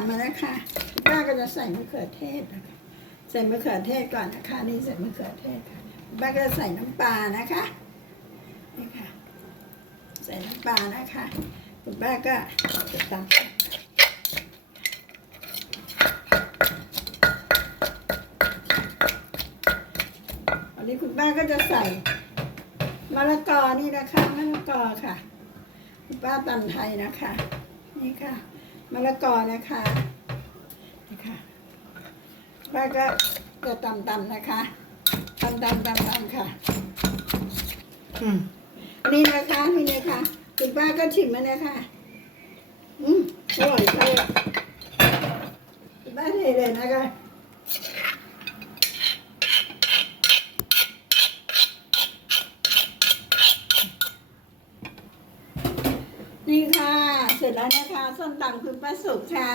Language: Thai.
ำมานะคะคุณป้าก็จะใส่มะเขือเทศนะคะใส่มะเขือเทศก่อนนะคะนี่ใส่มะเขือเทศค่ะป้าก็จะใส่น้ำปลานะคะนี่ค่ะ ใส่น้ำปลานะคะคุณป้าก็จะตำอันนี้คุณป้าก็จะใส่มะละกอนี่นะคะมะละกอค่ะ คุณป้าตำไทยนะคะ นี่ค่ะ มะละกอนะคะนี่ค่ะป้าก็จะตำตำๆนะคะตำตำตำตำค่ะอืมนี่นะคะนี่นะคะคุณป้าก็ชิมมาเนี่ยค่ะอืมอร่อยไปอะคุณป้าเทเลยนะคะนี่ค่ะเสร็จแล้วนะคะ ส้มตำคุณป้าสุกค่ะ